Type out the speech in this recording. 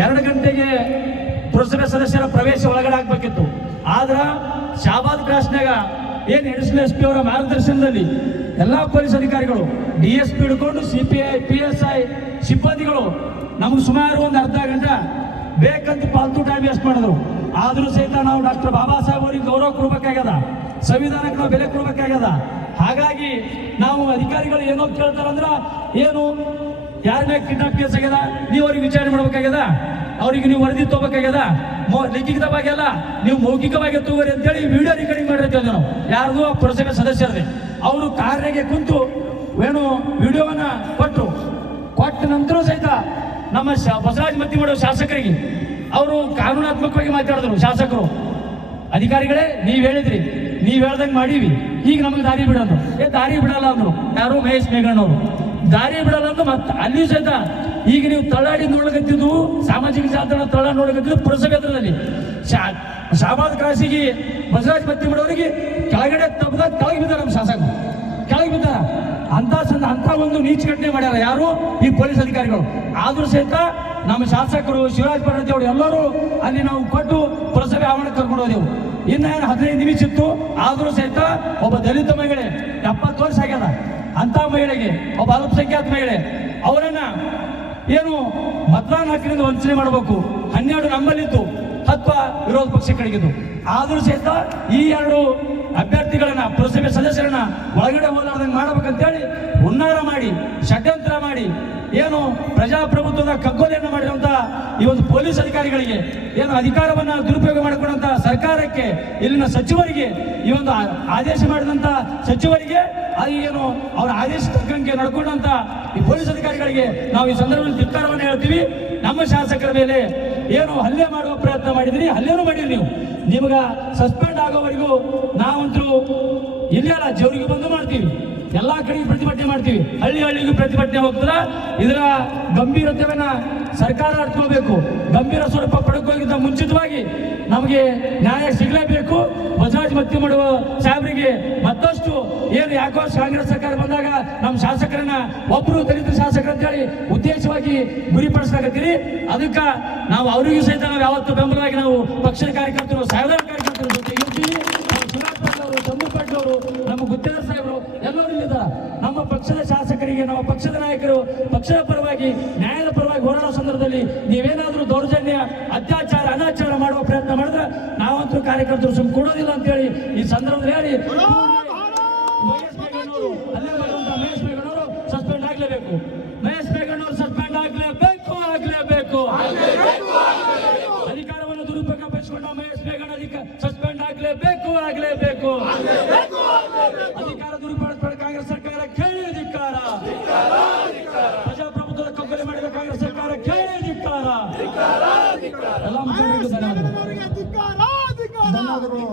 2 ಗಂಟೆಗೆ ಪುರಸಭೆ ಸದಸ್ಯರ ಪ್ರವೇಶ ಒಳಗಡೆ ಆಗ್ಬೇಕಿತ್ತು. ಆದ್ರ ಶಾಬಾದ್ ಕ್ರಾಸ್ನಾಗ ಏನು ಅಡಿಷನಲ್ SP ಅವರ ಮಾರ್ಗದರ್ಶನದಲ್ಲಿ ಎಲ್ಲಾ ಪೊಲೀಸ್ ಅಧಿಕಾರಿಗಳು DSP ಹಿಡ್ಕೊಂಡು CPI PSI ಸಿಬ್ಬಂದಿಗಳು ನಮ್ಗೆ ಸುಮಾರು ಒಂದು ಅರ್ಧ ಗಂಟೆ ಬೇಕಂತ ಪಾಲ್ತು ಟೈಮ್ ವೇಸ್ಟ್ ಮಾಡಿದ್ರು. ಆದ್ರೂ ಸಹಿತ ನಾವು ಡಾಕ್ಟರ್ ಬಾಬಾ ಸಾಹೇಬ್ ಅವರಿಗೆ ಗೌರವ ಕೊಡ್ಬೇಕಾಗ್ಯದ, ಸಂವಿಧಾನಕ್ಕೆ ನಾವು ಬೆಲೆ ಕೊಡ್ಬೇಕಾಗ್ಯದ. ಹಾಗಾಗಿ ನಾವು ಅಧಿಕಾರಿಗಳು ಏನೋ ಕೇಳ್ತಾರಂದ್ರ ಏನು ಯಾರ ಮೇಲೆ ಕಿಡ್ನಾಪ್ ಕೇಸ್ ಆಗ್ಯದ, ನೀವು ಅವ್ರಿಗೆ ವಿಚಾರಣೆ ಮಾಡ್ಬೇಕಾಗ್ಯದ, ಅವ್ರಿಗೆ ನೀವು ವರದಿ ತಗೋಬೇಕಾಗ್ಯದ, ಲಿಖಿತವಾಗಿ ಅಲ್ಲ ನೀವು ಮೌಖಿಕವಾಗಿ ತಗೋರಿ ಅಂತೇಳಿ ವಿಡಿಯೋ ರೆಕಾರ್ಡಿಂಗ್ ಮಾಡಿರ್ತೇವೆ ನಾವು. ಯಾರ್ದು ಪುರಸಭೆ ಸದಸ್ಯರದೇ ಅವರು ಕಾರ್ಯಾಗೆ ಕುಂತು ಏನು ವಿಡಿಯೋವನ್ನ ಕೊಟ್ಟ ನಂತರ ಸಹಿತ ನಮ್ಮ ಬಸವರಾಜ ಮತ್ತಿಮಡ ಶಾಸಕರಿಗೆ ಅವರು ಕಾನೂನಾತ್ಮಕವಾಗಿ ಮಾತಾಡಿದ್ರು. ಶಾಸಕರು ಅಧಿಕಾರಿಗಳೇ ನೀವು ಹೇಳಿದ್ರಿ, ನೀವು ಹೇಳ್ದಂಗೆ ಮಾಡೀವಿ, ಈಗ ನಮಗೆ ದಾರಿ ಬಿಡೋದು. ದಾರಿ ಬಿಡಲ್ಲ ಅಂದ್ರು ಯಾರು, ಮಹೇಶ್ ಮೇಘಣ್ಣವರು ದಾರಿ ಬಿಡಲ್ಲ ಅಂದ್ರು. ಮತ್ತೆ ಅಲ್ಲಿ ಸಹಿತ ಈಗ ನೀವು ತಳ್ಳಾಡಿ ನೋಡಕತ್ತಿದ್ದು, ಸಾಮಾಜಿಕ ಜಾಲತಾಣ ತಳ್ಳ ನೋಡಕತ್ತಿದ್ದು ಪುರಸಭೆ ಹತ್ರದಲ್ಲಿ ಶಾಬಾದ್ ಕ್ರಾಸಿಗೆ ಬಸವರಾಜ ಮತ್ತಿಮಡವರಿಗೆ ಕೆಳಗಡೆ ತಪ್ಪದಾಗ ಕೆಳಗೆ ಬಿದ್ದಾರ, ನಮ್ಮ ಶಾಸಕರು ಕೆಳಗೆ ಬಿದ್ದಾರ. ಅಂತ ಒಂದು ನೀಚ ಘಟನೆ ಮಾಡ್ಯಾರ ಯಾರು, ಈ ಪೊಲೀಸ್ ಅಧಿಕಾರಿಗಳು. ಆದ್ರೂ ಸಹಿತ ನಮ್ಮ ಶಾಸಕರು ಶಿವರಾಜ್ ಪಾಟೀಲ್ ಅವರು ಎಲ್ಲರೂ ಅಲ್ಲಿ ನಾವು ಕೊಟ್ಟು ಪುರಸಭೆ ಆವರಣಕ್ಕೆ ಕರ್ಕೊಂಡು ಹೋದೆವು. ಇನ್ನ 15 ನಿಮಿಷ ಇತ್ತು. ಆದ್ರೂ ಸಹಿತ ಒಬ್ಬ ದಲಿತ ಮಹಿಳೆ 70 ವರ್ಷ ಆಗ್ಯದ, ಅಂತ ಮಹಿಳೆಗೆ ಒಬ್ಬ ಅಲ್ಪಸಂಖ್ಯಾತ ಮಹಿಳೆ ಅವರನ್ನ ಏನು ಮತದಾನ ಹಕ್ಕಿನಿಂದ ವಂಚನೆ ಮಾಡಬೇಕು. 12 ನಮ್ಮಲ್ಲಿದ್ದು 10 ವಿರೋಧ ಪಕ್ಷ ಕಡೆಗಿದ್ದು. ಆದ್ರೂ ಸಹಿತ ಈ 2 ಅಭ್ಯರ್ಥಿಗಳನ್ನ ಪುರಸಭೆ ಸದಸ್ಯರನ್ನ ಒಳಗಡೆ ಹೋಲಾರ್ದಂಗೆ ಮಾಡಬೇಕಂತೇಳಿ ಹುನ್ನಾರ ಮಾಡಿ ಷಡ್ಯಂತ್ರ ಮಾಡಿ ಏನು ಪ್ರಜಾಪ್ರಭುತ್ವದ ಕಗ್ಗೊಲೆಯನ್ನು ಮಾಡಿರುವಂತ ಈ ಒಂದು ಪೊಲೀಸ್ ಅಧಿಕಾರಿಗಳಿಗೆ, ಏನು ಅಧಿಕಾರವನ್ನ ದುರುಪಯೋಗ ಮಾಡಿಕೊಂಡಂತ ಸರ್ಕಾರಕ್ಕೆ, ಇಲ್ಲಿನ ಸಚಿವರಿಗೆ, ಈ ಒಂದು ಆದೇಶ ಮಾಡಿದಂತ ಸಚಿವರಿಗೆ, ಅದು ಏನು ಅವರ ಆದೇಶ ತಕ್ಕಂಗೆ ನಡ್ಕೊಂಡಂತ ಈ ಪೊಲೀಸ್ ಅಧಿಕಾರಿಗಳಿಗೆ ನಾವು ಈ ಸಂದರ್ಭದಲ್ಲಿ ಧಿಕ್ಕಾರವನ್ನು ಹೇಳ್ತೀವಿ. ನಮ್ಮ ಶಾಸಕರ ಮೇಲೆ ಏನು ಹಲ್ಲೆ ಮಾಡುವ ಪ್ರಯತ್ನ ಮಾಡಿದ್ರಿ, ಹಲ್ಲೆನೂ ಮಾಡಿರಿ ನೀವು. ನಿಮ್ಗ ಸಸ್ಪೆಂಡ್ ಆಗೋವರೆಗೂ ನಾವಂತೂ ಇಲ್ಲೆಲ್ಲ ಜವರಿಗೆ ಬಂದು ಮಾಡ್ತೀವಿ, ಎಲ್ಲಾ ಕಡೆಗೆ ಪ್ರತಿಭಟನೆ ಮಾಡ್ತೀವಿ, ಹಳ್ಳಿಗೂ ಪ್ರತಿಭಟನೆ ಹೋಗ್ತದ. ಇದರ ಗಂಭೀರತೆಯನ್ನ ಸರ್ಕಾರ ಅರ್ಥಕೋಬೇಕು. ಗಂಭೀರ ಸ್ವರೂಪ ಪಡ್ಕೋಗಿದ್ದ ಮುಂಚಿತವಾಗಿ ನಮಗೆ ನ್ಯಾಯ ಸಿಗಲೇಬೇಕು. ಬಸವರಾಜ ಮತ್ತಿಮಡ ಸಾಹೇಬರಿಗೆ ಮತ್ತಷ್ಟು ಏನು ಯಾಕೋ ಕಾಂಗ್ರೆಸ್ ಸರ್ಕಾರ ಬಂದಾಗ ನಮ್ಮ ಶಾಸಕರನ್ನ ಒಬ್ಬರು ದಲಿತ ಶಾಸಕರು ಅಂತೇಳಿ ಉದ್ದೇಶವಾಗಿ ಗುರಿಪಡಿಸ್ಲಾಕತ್ತೀರಿ. ಅದಕ್ಕೆ ನಾವು ಅವರಿಗೂ ಸಹಿತ ನಾವು ಯಾವತ್ತು ಬೆಂಬಲವಾಗಿ ನಾವು ಪಕ್ಷದ ಕಾರ್ಯಕರ್ತರು, ಸಾವಿರಾರು ಕಾರ್ಯಕರ್ತರ ಜೊತೆ ಇರ್ತೀವಿ. ಶಿವರಾಜ್ ಪಾಟೀಲ್ ಅವರು, ಚಂದ್ರ ಪಾಟೀಲ್ ಅವರು, ನಮ್ಮ ಗುತ್ತೇದಾರ್ ಸಾಹೇಬರು ಎಲ್ಲರೂ ಇಲ್ಲಿದ್ದಾರೆ. ನಮ್ಮ ಪಕ್ಷದ ಶಾಸಕರಿಗೆ, ನಮ್ಮ ಪಕ್ಷದ ನಾಯಕರು ಪಕ್ಷದ ಪರವಾಗಿ, ನ್ಯಾಯದ ಪರವಾಗಿ ಹೋರಾಡೋ ಸಂದರ್ಭದಲ್ಲಿ ನೀವೇನಾದ್ರೂ ದೌರ್ಜನ್ಯ, ಅತ್ಯಾಚಾರ, ಅನಾಚಾರ ಮಾಡುವ ಪ್ರಯತ್ನ ಮಾಡಿದ್ರೆ ನಾವಂತೂ ಕಾರ್ಯಕರ್ತರು ಸುಮ್ಮನೆ ಕೊಡೋದಿಲ್ಲ ಅಂತೇಳಿ ಈ ಸಂದರ್ಭದಲ್ಲಿ ಹೇಳಿ ಮಹೇಶ್ ಮೇಘಣ್ಣವರು, ಅಲ್ಲೇ ಬರುವಂತಹ ಮಹೇಶ್ ಮೇಘಣ್ಣವರು ಸಸ್ಪೆಂಡ್ ಆಗ್ಲೇಬೇಕು. ಮಹೇಶ್ ಮೇಘಣ್ಣವರು ಸಸ್ಪೆಂಡ್ ಆಗ್ಲೇಬೇಕು. ಅಧಿಕಾರವನ್ನು ದುರುಪಯೋಗಪಡಿಸಿಕೊಂಡ ಮಹೇಶ್ ಮೇಘಣ್ಣ ಸಸ್ಪೆಂಡ್ ಆಗ್ಲೇಬೇಕು. ಅಧಿಕಾರ ದುರುಪಯೋಗ ಕಾಂಗ್ರೆಸ್ ಸರ್ಕಾರ ಕೇಳಿ ಧಿಕ್ಕಾರ. ಪ್ರಜಾಪ್ರಭುತ್ವದ ಕಗ್ಗೊಲೆ ಮಾಡಿದ ಕಾಂಗ್ರೆಸ್ ಸರ್ಕಾರ ಕೇಳಿ ಧಿಕ್ಕಾರ. ಎಲ್ಲ ಮುಖಂಡರಿಗೆ ಧನ್ಯವಾದಗಳು.